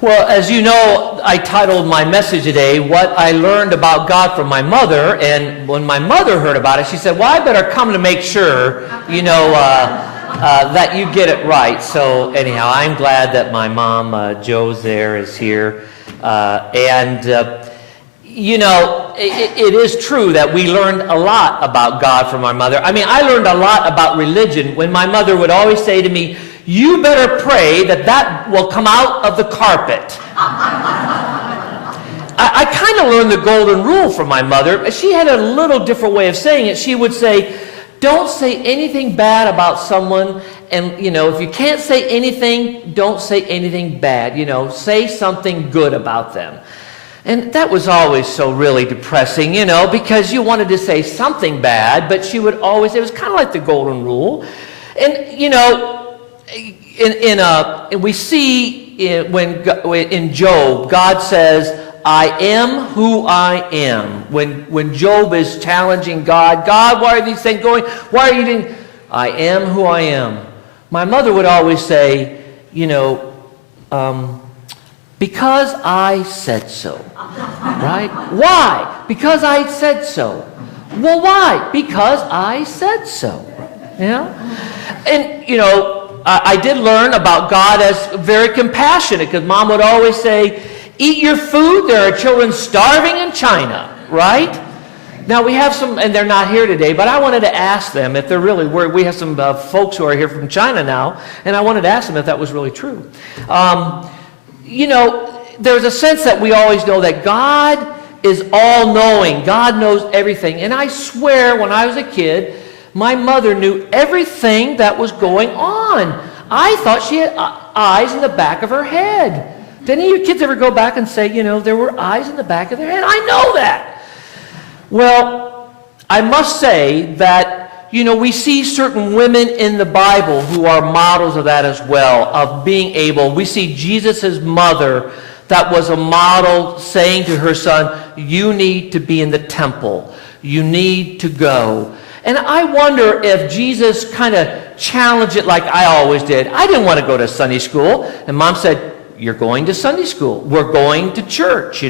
Well, as you know, I titled my message today, What I Learned About God from My Mother. And when my mother heard about it, she said, well, I better come to make sure, that you get it right. So anyhow, I'm glad that my mom, Joe's there, is here. It is true that we learned a lot about God from our mother. I mean, I learned a lot about religion when my mother would always say to me, you better pray that will come out of the carpet. I kind of learned the golden rule from my mother. She had a little different way of saying it. She would say, don't say anything bad about someone, and, if you can't say anything, don't say anything bad. Say something good about them. And that was always so really depressing, because you wanted to say something bad, but she would always, it was kind of like the golden rule. And, we see in Job, God says, I am who I am. When Job is challenging God, why are these things going? Why are you doing? I am who I am. My mother would always say, because I said so. Right? Why? Because I said so. Well, why? Because I said so. Yeah? And, I did learn about God as very compassionate, because Mom would always say, eat your food, there are children starving in China, right? Now we have some, and they're not here today, but I wanted to ask them if they're really, we have some folks who are here from China now, and I wanted to ask them if that was really true. There's a sense that we always know that God is all-knowing. God knows everything. And I swear, when I was a kid, my mother knew everything that was going on. I thought she had eyes in the back of her head. Did any of you kids ever go back and say, there were eyes in the back of their head? I know that. Well, I must say that, we see certain women in the Bible who are models of that as well, of being able. We see Jesus' mother that was a model saying to her son, you need to be in the temple. You need to go. And I wonder if Jesus kind of challenged it like I always did. I didn't want to go to Sunday school. And Mom said, you're going to Sunday school. We're going to church,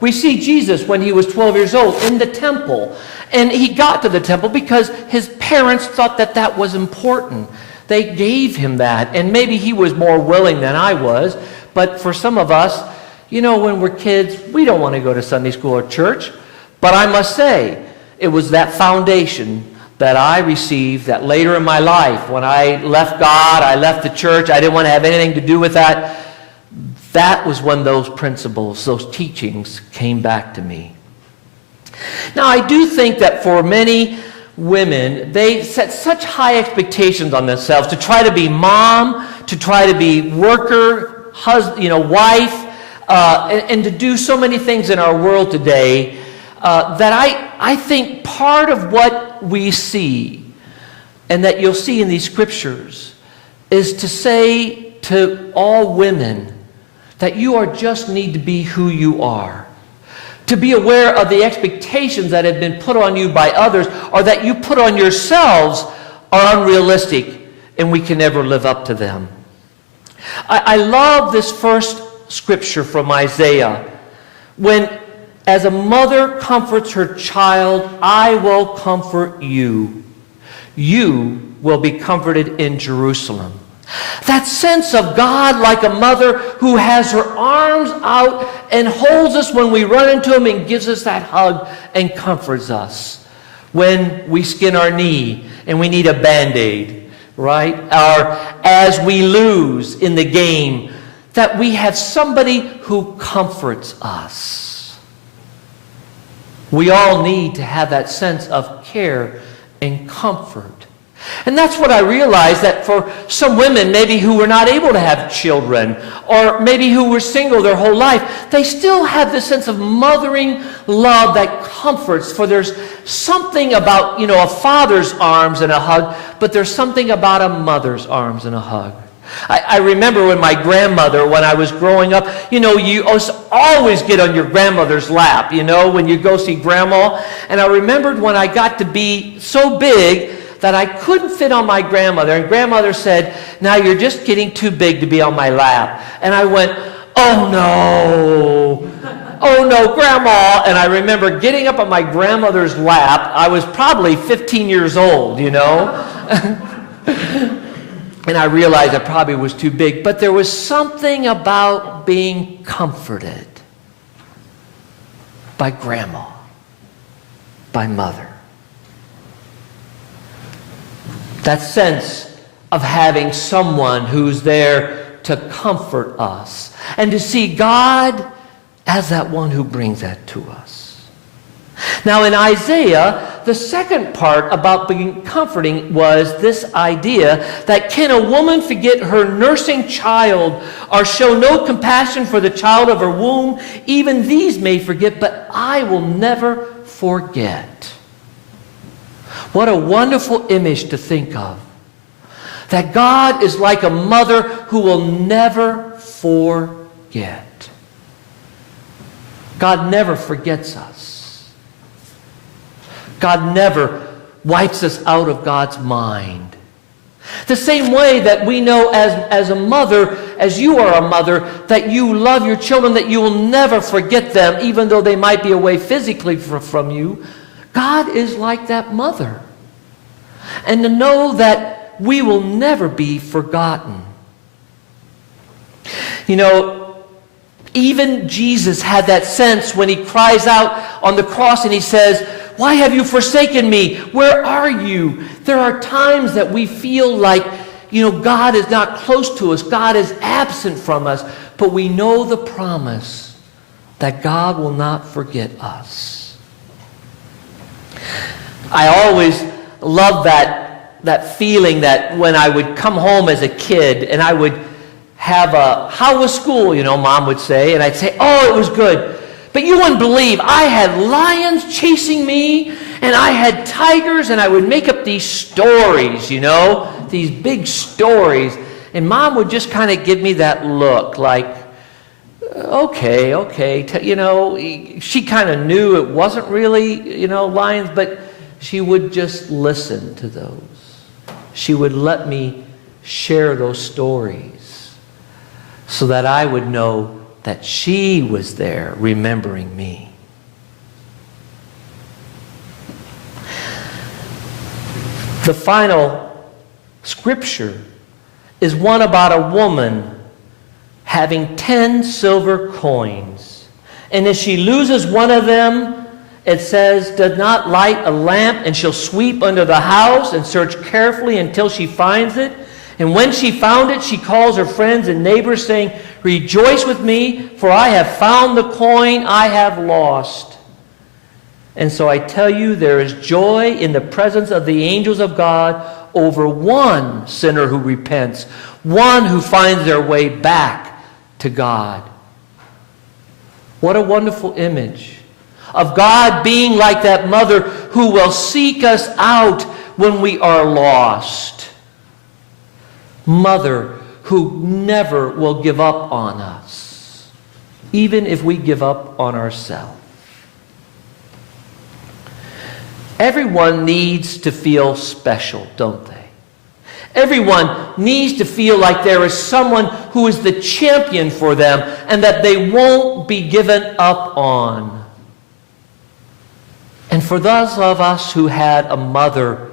We see Jesus when he was 12 years old in the temple. And he got to the temple because his parents thought that was important. They gave him that. And maybe he was more willing than I was. But for some of us, when we're kids, we don't want to go to Sunday school or church. But I must say, it was that foundation that I received that later in my life, when I left God, I left the church, I didn't want to have anything to do with that. That was when those principles, those teachings came back to me. Now, I do think that for many women, they set such high expectations on themselves to try to be mom, to try to be worker, husband, wife, and to do so many things in our world today that I think part of what we see, and that you'll see in these scriptures, is to say to all women that you just need to be who you are. To be aware of the expectations that have been put on you by others, or that you put on yourselves, are unrealistic, and we can never live up to them. I love this first scripture from Isaiah, when, as a mother comforts her child, I will comfort you. You will be comforted in Jerusalem. That sense of God like a mother who has her arms out and holds us when we run into him and gives us that hug and comforts us when we skin our knee and we need a Band-Aid, right? Or as we lose in the game, that we have somebody who comforts us. We all need to have that sense of care and comfort. And that's what I realized, that for some women, maybe who were not able to have children, or maybe who were single their whole life, they still have this sense of mothering love that comforts. For there's something about, a father's arms and a hug, but there's something about a mother's arms and a hug. I remember when my grandmother, when I was growing up, you always get on your grandmother's lap, when you go see grandma. And I remembered when I got to be so big that I couldn't fit on my grandmother. And grandmother said, now you're just getting too big to be on my lap. And I went, oh no, oh no, Grandma. And I remember getting up on my grandmother's lap. I was probably 15 years old, you know. And I realized I probably was too big. But there was something about being comforted by Grandma, by Mother. That sense of having someone who's there to comfort us. And to see God as that one who brings that to us. Now in Isaiah, the second part about being comforting was this idea that can a woman forget her nursing child or show no compassion for the child of her womb? Even these may forget, but I will never forget. What a wonderful image to think of. That God is like a mother who will never forget. God never forgets us. God never wipes us out of God's mind. The same way that we know as a mother, as you are a mother, that you love your children, that you will never forget them, even though they might be away physically from you. God is like that mother. And to know that we will never be forgotten. You know, even Jesus had that sense when he cries out on the cross and he says, "Why have you forsaken me? Where are you?" There are times that we feel like, God is not close to us. God is absent from us. But we know the promise that God will not forget us. I always loved that feeling that when I would come home as a kid and I would have how was school, Mom would say, and I'd say, "Oh, it was good." But you wouldn't believe, I had lions chasing me, and I had tigers, and I would make up these stories, these big stories. And Mom would just kind of give me that look, like, okay. She kind of knew it wasn't really, lions, but she would just listen to those. She would let me share those stories so that I would know that she was there remembering me. The final scripture is one about a woman having 10 silver coins. And if she loses one of them, it says, "Does not light a lamp, and she'll sweep under the house and search carefully until she finds it. And when she found it, she calls her friends and neighbors, saying, 'Rejoice with me, for I have found the coin I have lost.' And so I tell you, there is joy in the presence of the angels of God over one sinner who repents, one who finds their way back to God." What a wonderful image of God being like that mother who will seek us out when we are lost. Mother who never will give up on us, even if we give up on ourselves. Everyone needs to feel special, don't they? Everyone needs to feel like there is someone who is the champion for them and that they won't be given up on. And for those of us who had a mother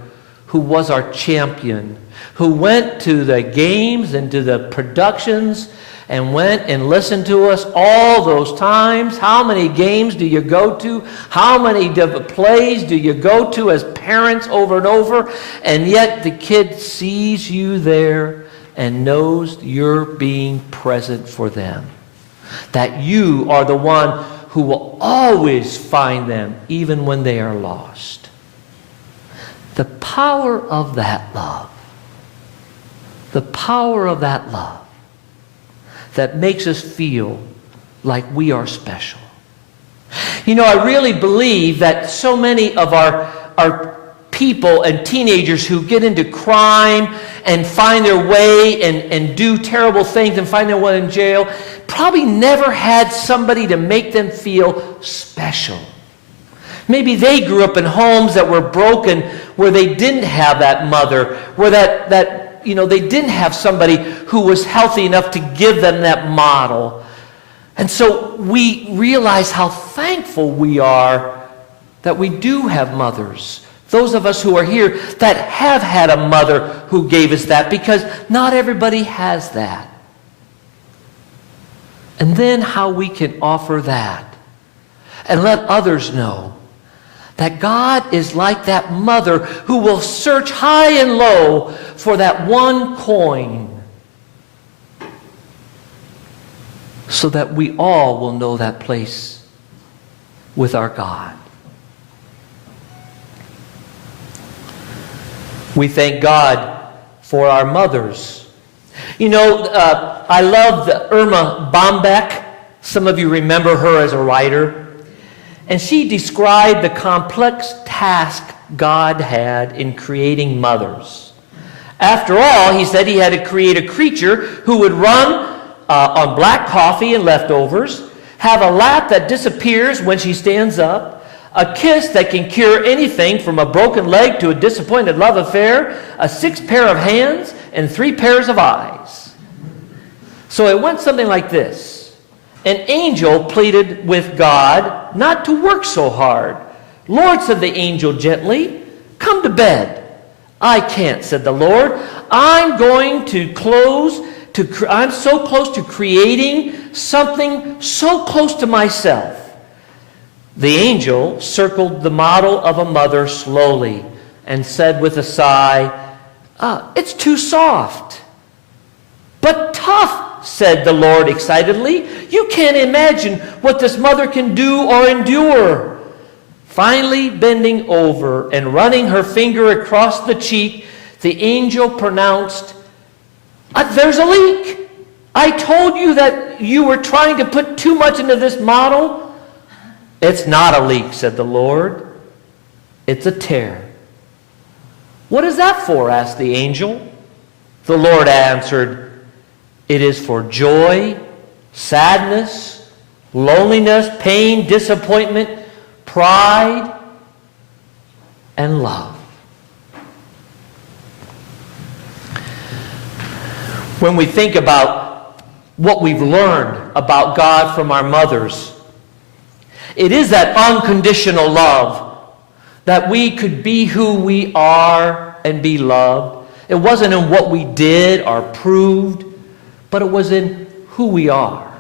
who was our champion, who went to the games and to the productions and went and listened to us all those times. How many games do you go to? How many plays do you go to as parents over and over? And yet the kid sees you there and knows you're being present for them. That you are the one who will always find them even when they are lost. The power of that love. The power of that love that makes us feel like we are special. I really believe that so many of our people and teenagers who get into crime and find their way and do terrible things and find their way in jail probably never had somebody to make them feel special. Maybe they grew up in homes that were broken where they didn't have that mother, where they didn't have somebody who was healthy enough to give them that model. And so we realize how thankful we are that we do have mothers. Those of us who are here that have had a mother who gave us that, because not everybody has that. And then how we can offer that and let others know that God is like that mother who will search high and low for that one coin, so that we all will know that place with our God. We thank God for our mothers. You know, I love Irma Bombeck. Some of you remember her as a writer. And she described the complex task God had in creating mothers. After all, he said he had to create a creature who would run on black coffee and leftovers, have a lap that disappears when she stands up, a kiss that can cure anything from a broken leg to a disappointed love affair, a 6 pair of hands, and 3 pairs of eyes. So it went something like this. An angel pleaded with God not to work so hard. Lord, said the angel gently, come to bed. I can't, said the Lord. I'm so close to creating something so close to myself. The angel circled the model of a mother slowly and said with a sigh, it's too soft. But tough, said the Lord excitedly. You can't imagine what this mother can do or endure. Finally bending over and running her finger across the cheek, the angel pronounced, there's a leak. I told you that you were trying to put too much into this model. It's not a leak, said the Lord. It's a tear. What is that for? Asked the angel. The Lord answered, it is for joy, sadness, loneliness, pain, disappointment, pride, and love. When we think about what we've learned about God from our mothers, it is that unconditional love, that we could be who we are and be loved. It wasn't in what we did or proved, but it was in who we are.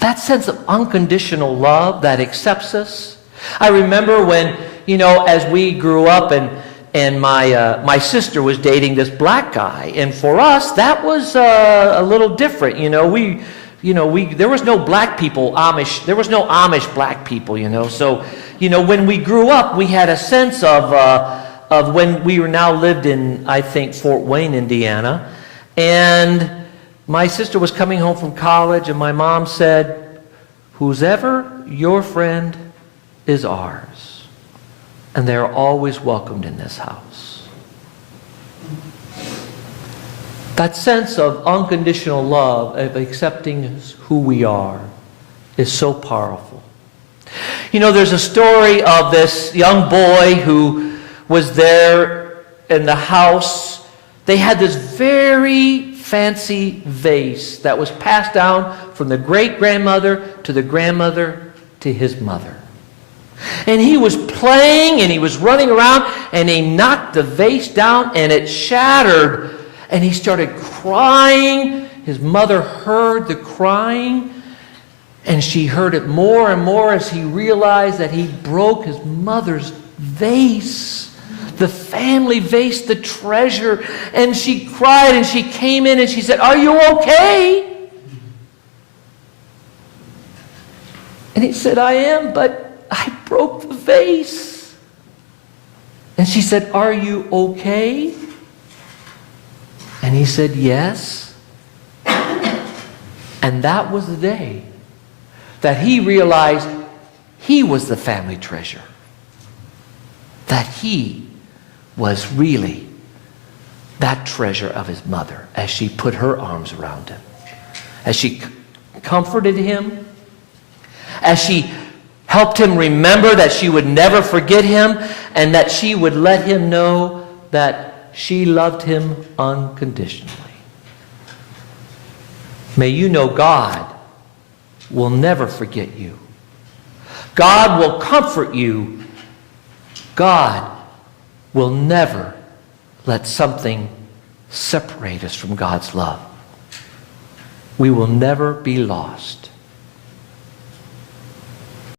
That sense of unconditional love that accepts us. I remember when, as we grew up and my sister was dating this black guy, and for us that was a little different. There was no black people, Amish. There was no Amish black people, So, when we grew up, we had a sense of when we were now lived in, I think, Fort Wayne, Indiana. And my sister was coming home from college, and my mom said, who's ever your friend is ours. And they're always welcomed in this house. That sense of unconditional love, of accepting who we are, is so powerful. There's a story of this young boy who was there in the house. They had this very fancy vase that was passed down from the great-grandmother to the grandmother to his mother. And he was playing and he was running around and he knocked the vase down and it shattered. And he started crying. His mother heard the crying. And she heard it more and more as he realized that he broke his mother's vase. The family vase, the treasure. And she cried and she came in and she said, are you okay? And he said, I am, but I broke the vase. And she said, are you okay? And he said, yes. And that was the day that he realized he was the family treasure. That he was really that treasure of his mother as she put her arms around him. As she comforted him. As she helped him remember that she would never forget him and that she would let him know that she loved him unconditionally. May you know God will never forget you. God will comfort you. God will never let something separate us from God's love. We will never be lost.